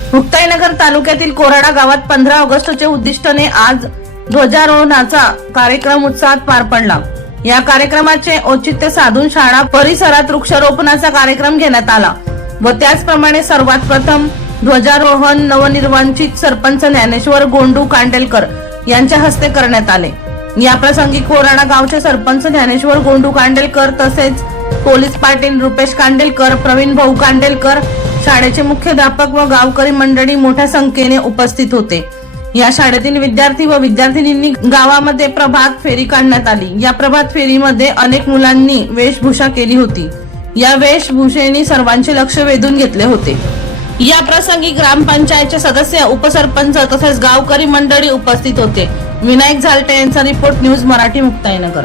मुक्ताईनगर तालुक्यातील कोराडा गावात पंधरा ऑगस्टचे उद्दिष्टने आज ध्वजारोहणाचा कार्यक्रम उत्साहात पार पडला. या कार्यक्रमाचे औचित्य साधून शाळा परिसरात वृक्षारोपणाचा कार्यक्रम घेण्यात आला व त्याचप्रमाणे सर्वात प्रथम ध्वजारोहण नवनिर्वांचित सरपंच ज्ञानेश्वर गोंडू कांडेलकर यांच्या हस्ते करण्यात आले. या प्रसंगी कोराडा गावचे सरपंच ज्ञानेश्वर गोंडू कांडेलकर तसेच पोलीस पाटील रुपेश कांडेलकर प्रवीण भाऊ कांडेलकर शाळेचे मुख्याध्यापक व गावकरी मंडळी मोठ्या संख्येने उपस्थित होते. या शाळेतील विद्यार्थी व विद्यार्थिनींनी गावामध्ये प्रभात फेरी काढण्यात आली. या प्रभात फेरीमध्ये अनेक मुलांनी वेशभूषा केली होती. या वेशभूषेने सर्वांचे लक्ष वेधून घेतले होते. या प्रसंगी ग्रामपंचायतचे सदस्य उपसरपंच तसेच गावकरी मंडळी उपस्थित होते. विनायक झालटे यांचा रिपोर्ट न्यूज मराठी मुक्ताईनगर